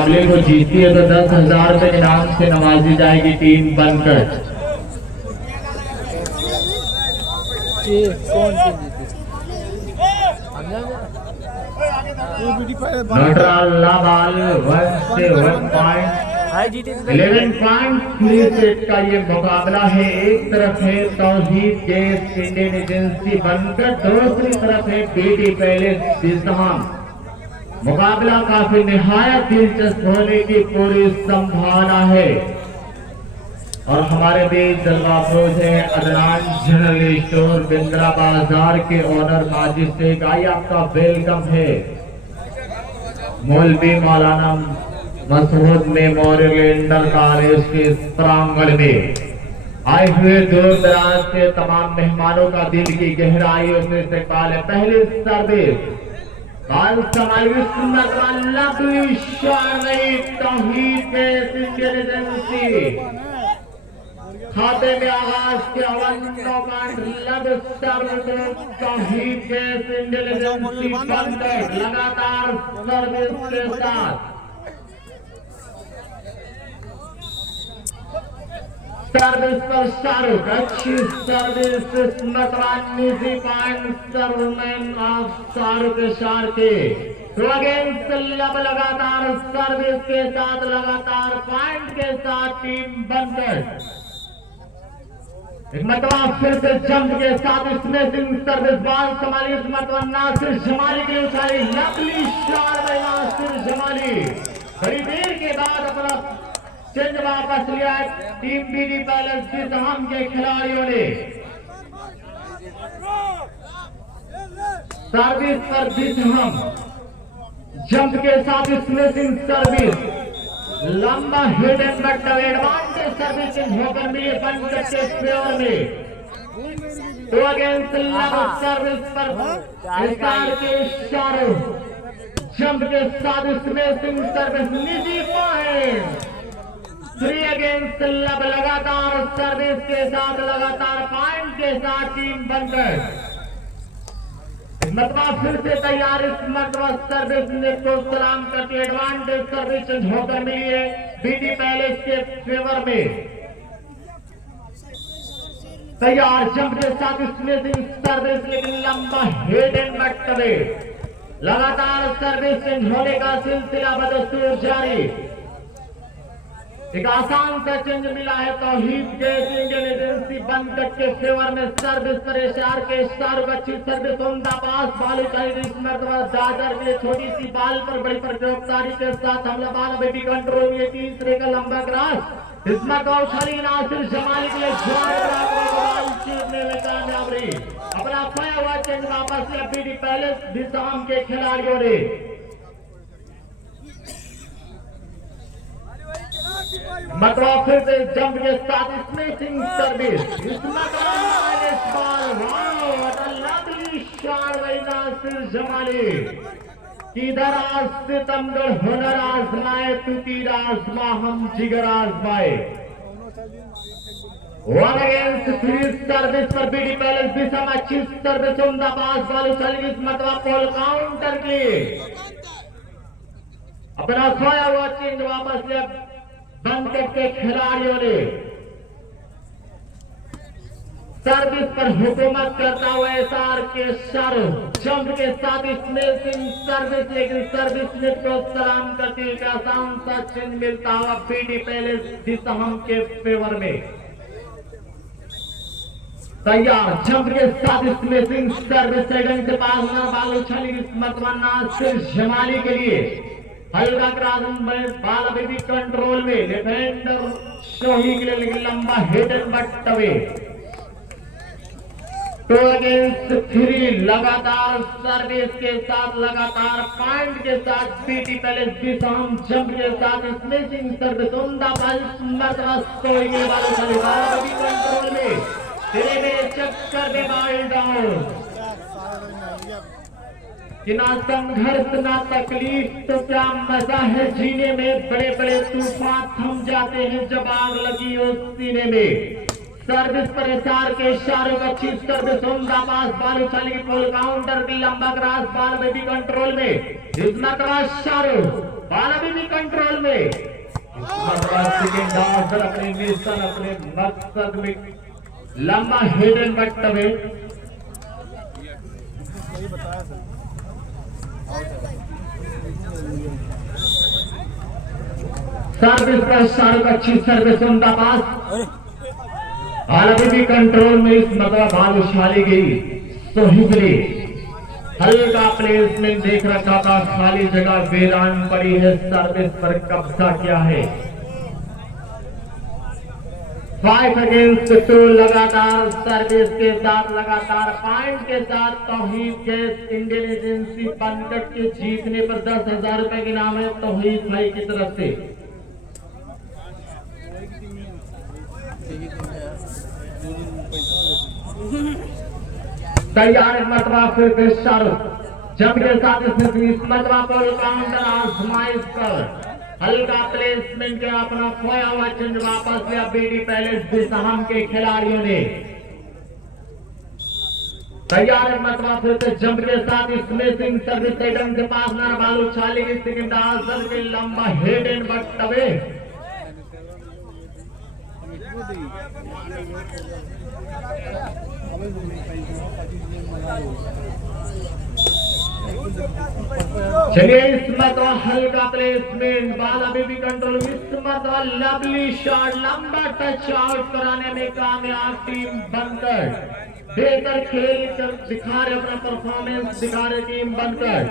मुकाबले को जीती है तो 10,000 रुपए इनाम से नवाजी जाएगी टीम बनकर। बाल 1 से 1 पॉइंट 11 पॉइंट 3 सेट का ये मुकाबला है। एक तरफ है तौहीद गैस इंडियन एजेंसी बनकर, दूसरी तरफ है बीडी पैलेस बिजहाम। मुकाबला काफी निहायत दिलचस्प होने की पूरी संभावना है। और हमारे बीच जलवा अफरोज है अदनान जनरल स्टोर बिंद्रा बाजार के ओनर माजिद शेख। आई आपका वेलकम है। मौलवी मौलाना मसऊद मेमोरियल इंटर कॉलेज के प्रांगण में आए हुए दूर दराज से तमाम मेहमानों का दिल की गहराइयों से इस्तकबाल है। पहली सर्विस तौहीद गैस इंडियन एजेंसी खाते में आगाज के 51 तौहीद गैस इंडियन एजेंसी बनकर लगातार सर्विस के साथ सर्विस पर शाहरुख। अच्छी सर्विस मतवानी पॉइंट सर्वमैन ऑफ शाहरुख शार के तो अगेंस्ट लगातार सर्विस के साथ लगातार पॉइंट के साथ टीम बनकर एक मतवा फिर से जंप के साथ इसमें सिंह सर्विस बाल संभाली। इस मतवा नासिर जमाली की उछाली लवली शार में नासिर जमाली बड़ी देर के बाद अपना चेंज वापस लिया टीम बीडी पैलेस बिजहाम के खिलाड़ियों ने। सर्विस पर बिजहाम जंप के साथ स्मैशिंग सर्विस लंबा hit and but advantage service होकर मिली बंद के फेवर में। तो अगेंस्ट सर्विस पर स्टार के इशारों जंप के साथ स्मैशिंग सर्विस निजी पॉइंट 3 अगेंस्ट लब लगातार सर्विस के साथ लगातार पॉइंट के साथ टीम बनकर मतवा फिर से तैयार। इस मतवा सर्विस ने को सलाम करती एडवांटेज सर्विस होकर मिली है बीडी पैलेस के फेवर में। तैयार जंप के साथ स्मैशिंग सर्विस लेकिन लंबा हेड एंड बट कवे लगातार सर्विस चेंज होने का सिलसिला बदस्तूर जारी। एक आसान सा चेंज मिला है तौहीद गैस इंडियन एजेंसी बंद के फेवर में। सर्विस पर इशार के शाहरुख अच्छी सर्विस उमदा पास बालू चाहिए इस मर्तबा दादर के छोटी सी बाल पर बड़ी पर गिरफ्तारी के साथ हमला बाल बेबी कंट्रोल में तीसरे का लंबा ग्रास इस मर्तबा उछाली नासिर जमाली के लिए चीरने में कामयाब रही। अपना खोया हुआ चेंज वापस लिया बीडी पैलेस बिजहाम के खिलाड़ियों ने। मतवा फिर से जंप के साथ स्मैशिंग सर्विस इस नासिर जमाली किधर आज सितमगढ़ हुनर आजमाए तू तीर आजमा हम जिगर आजमाए। 1 अगेंस्ट 3 सर्विस पर बीडी पैलेस बिजहाम अच्छी सर्विस उमदा पास बालू चली इस मतवा पोल काउंटर के अपना खोया हुआ चेंज वापस लिया बंद के खिलाड़ियों ने। सर्विस पर हुकूमत करता हुआ एसआर के शाहरुख जंप के साथ स्मैशिंग सर्विस लेकिन सर्विस नेट को सलाम करते हुए आसान सा चिन्ह मिलता हुआ बीडी पैलेस बिजहाम के फेवर में। तैयार जंप के साथ स्मैशिंग सर्विस सेकंड से पास बाल उछाली इस मतवा नासिर जमाली के लिए हल्का क्रासन बाल अभी भी कंट्रोल में डिफेंडर शोही के लिए लंबा hit and but away. 2 against 3 लगातार सर्विस के साथ लगातार पॉइंट के साथ बीडी पैलेस बिजहाम जंप के साथ स्मैशिंग सर्विस उमदा बल मर्तबा सोई के बाल अभी कंट्रोल में तेरे में चक्कर में बाल डाउन कि ना संघर्ष ना तकलीफ तो क्या मजा है जीने में। बड़े बड़े तूफान थम जाते हैं जब आग लगी हो सीने में। सर्विस पर एसआर के शाहरुख अच्छी सर्विस उमदा पास बालू चाली की पोल काउंटर की लंबा ग्रास बाल में भी कंट्रोल में इस मतवा शाहरुख बाल अभी भी कंट्रोल सेकंड डांसर अपने मिशन अपने मकसद में लंबा head and but away. Service का शाहरुख अच्छी सर्विस उनका पास और अभी भी कंट्रोल में इस मदवा बाल उछाली गई सोहिबली हल्का प्लेसमेंट देख रखा था, खाली जगह वीरान पड़ी है, सर्विस पर कब्जा किया है। 5 अगेंस्ट 2 लगातार सर्विस के साथ लगातार पॉइंट के साथ तौहीद गैस इंडियन एजेंसी पंकट के जीतने पर 10,000 रुपए के नाम है तौहीद भाई की तरफ से। तैयार मरतबा फिर शाहरुख जंप के साथ इस मरतबा पर काउंटर आजमाइश कर हल्का प्लेसमेंट के अपना खोया हुआ चेंज वापस लिया बीडी पैलेस बिसहम के खिलाड़ियों ने। तैयार मरतबा फिर से जंप के साथ स्मैशिंग सर्विस सेटम के पास ना बालू छाली की सेकंड डांसर के लंबा हेड एंड बट अवे। चलिए इस मरतबा हल्का प्लेसमेंट बाल अभी भी कंट्रोल, इस मरतबा लवली शॉट लंबा टच आउट कराने में कामयाब टीम बनकर, बेहतर खेल कर दिखा रहे अपना परफॉर्मेंस दिखा रहे टीम बनकर।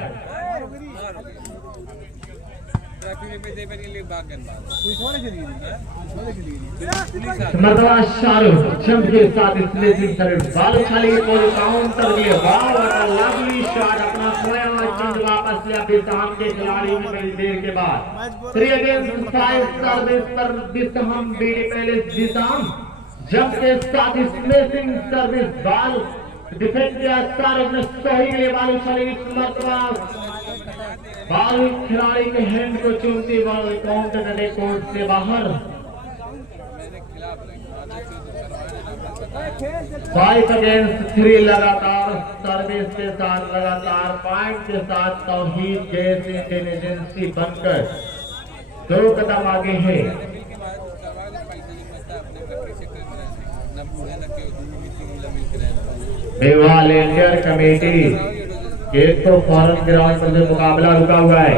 मरतबा शाहरुख जंप के साथ स्मैशिंग सर्विस बाल उछाली काउंटर लिए लवली शॉट अपना खोया हुआ चेंज वापस लिया बिसहम के खिलाड़ी में बड़ी देर के बाद। 3 अगेंस्ट 5 सर्विस पर बिसहम बीडी पैलेस बिसहम जंप के साथ स्मैशिंग सर्विस बाल डिफेंड किया शाहरुख ने सही के लिए बाल उछाली मरतबा बाल खिलाड़ी के हैंड को चूमती बॉल काउंटर रिकॉर्ड से बाहर। 5 अगेंस्ट 3 लगातार सर्विस के साथ लगातार पॉइंट के साथ तौहीद गैस इंडियन एजेंसी बनकर 2 कदम आगे है। वॉलेंटियर कमेटी के तो फॉरन ग्राउंड पर जो मुकाबला रुका हुआ है।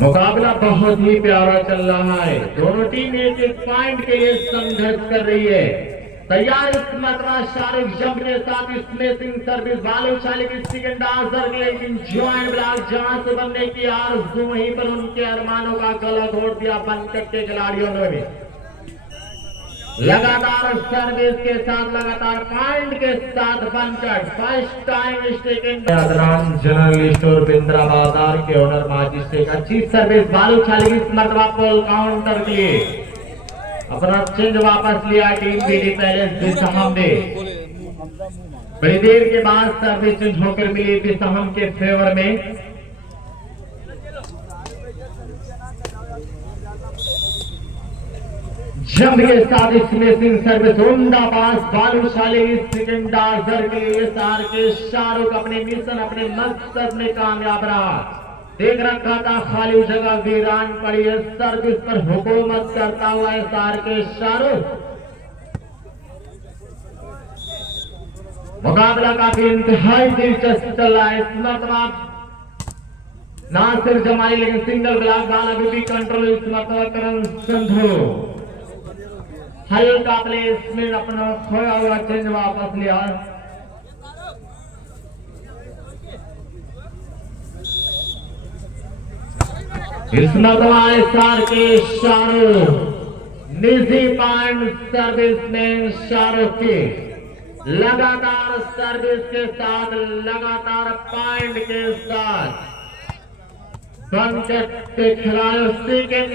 मुकाबला बहुत ही प्यारा चल रहा है, दोनों टीम एक पॉइंट के लिए संघर्ष कर रही है। तैयार इस मरतबा शाहरुख जंप के साथ स्मैशिंग सर्विस बाल उछाली की सेकंड डांसर के लेकिन जॉइंट ब्लॉक जहां से बनने की आरज़ू वहीं पर उनके अरमानों का गला तोड़ दिया बनकट के खिलाड़ियों ने। लगातार सर्विस के साथ लगातार पॉइंट के साथ बनकट first time second general store Bindra बाजार के ओनर माजी से अच्छी सर्विस बाल उछाली की इस मरतबा पोल काउंटर के लिए अपना चेंज वापस लिया टीम बीडी पैलेस बिसहम ने। बड़ी देर के बाद सर्विस चेंज होकर मिली बिसहम के फेवर में। जंप के साथ स्मैशिंग सर्विस उमदा पास बाल उछाली सेकंड डांसर के लिए सार के शाहरुख अपने मिशन अपने मकसद में कामयाब रहा। देख रखा था खाली जगह वीरान पड़ी है, सर्विस पर हुकूमत करता हुआ है सार के शाहरुख। मुकाबला काफी इंतहाई दिलचस्प चल रहा है। इस मरतबा ना सिर्फ जमाई लेकिन सिंगल ब्लॉक बाल अभी भी कंट्रोल, इस मरतबा करण संधू हल्का प्लेसमेंट अपना खोया हुआ चेंज वापस लिया। इस मरतबा सार के शाहरुख निजी पॉइंट सर्विस में शाहरुख के लगातार सर्विस के साथ लगातार पॉइंट के साथ बनकट के खिलाड़ियों सेकंड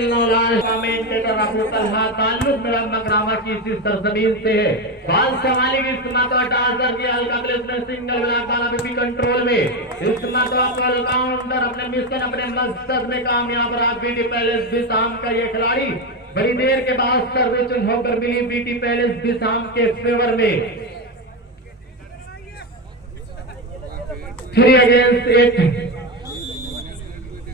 कमेंटेटर अबू तलहा ताल्लुक मेरा मकरामा की इसी सरजमीन से है। बाल संभालेगी इस मरतबा डांसर के हल्का प्लेस में सिंगल ब्लॉक बाल अभी भी कंट्रोल में। इस मरतबा पर काउंटर अपने मिशन अपने मकसद में कामयाब रहा बीडी पैलेस बिसहम का ये खिलाड़ी बड़ी देर के बाद सर्विस होकर मिली बीटी पैलेस दिशाम के फेवर में 3 अगेंस्ट 8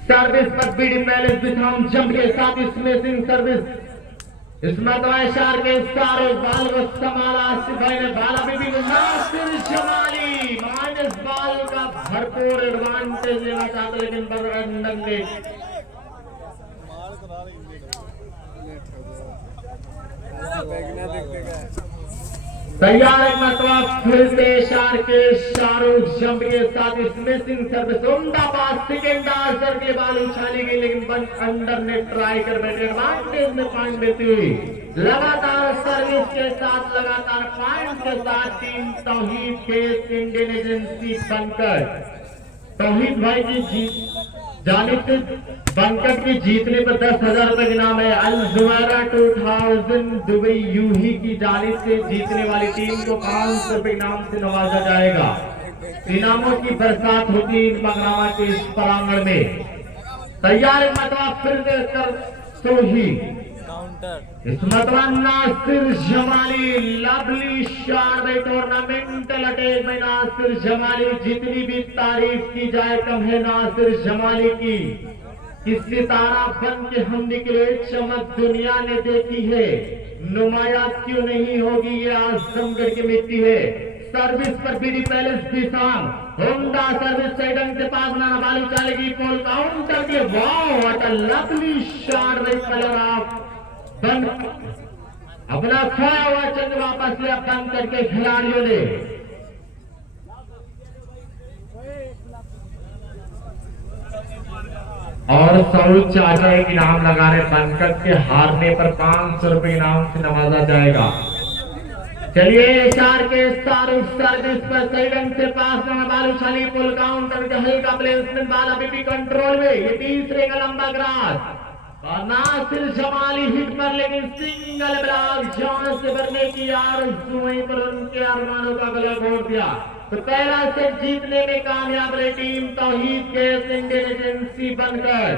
सर्विस पर बीटी पैलेस दिशाम जंप के साथ स्मैशिंग सर्विस इस मतवाशार के सारे बाल को संभाला आसिफ भाई ने बाल अभी भी नासिर जमाली माइनस बाल का भरपूर एडवांटेज लेना चाहते लेकिन बरंडन ने तैयार एक मतवा फिर से शार के शाहरुख जंप के साथ स्मैशिंग सर्विस उम्दा बात सेकेंड आंसर के बाल उछाली गई लेकिन बंद अंडर ने ट्राई कर बैठे एडवांटेज में पॉइंट देती हुई लगातार सर्विस के साथ लगातार पॉइंट के साथ टीम तौहीद के इंडियन एजेंसी बनकर तौहीद भाई की जीत जानिब से बंकट की जीतने पर 10,000 रुपए इनाम है। अल जुमेरा 2000 दुबई यूही की जानिब से जीतने वाली टीम को 500 रुपए इनाम से नवाजा जाएगा। इनामों की बरसात होती इन मगरामा के इस प्रांगण में। तैयार मतवा फिर कर सोही इस मतवा नासिर जमाली लवली शार टूर्नामेंटल अटैक में नासिर जमाली जितनी भी तारीफ की जाए कम है नासिर जमाली की। इस सितारा बन के हम निकले चमक दुनिया ने देखी है नुमाया क्यों नहीं होगी ये आजमगढ़ की मिट्टी है। सर्विस पर बीडी पैलेस दिशाम होंडा सर्विस साइडन से पास बनाना बालू चलेगी पोल काउंटर के wow what a lovely shot colour of बंद अपना खोया हुआ चंद्र वापस लिया बंद करके खिलाड़ियों ने और सऊद चाचा एक इनाम लगा रहे बनकट के हारने पर 500 रुपए इनाम से नवाजा जाएगा। चलिए चार के शाहरुख सर्विस पर सही ढंग से पास बाल उछाली पुल काउंटर के हल्का प्लेसमेंट बाल अभी भी कंट्रोल में ये तीसरे का लंबा ग्रास और नासिर जमाली हिट पर लेकिन सिंगल ब्लॉक जॉन से भरने की आरज़ू वहीं पर उनके अरमानों का गला घोट दिया। तो पहला सेट जीतने में कामयाब रही टीम तौहीद के इंडियन एजेंसी बनकर।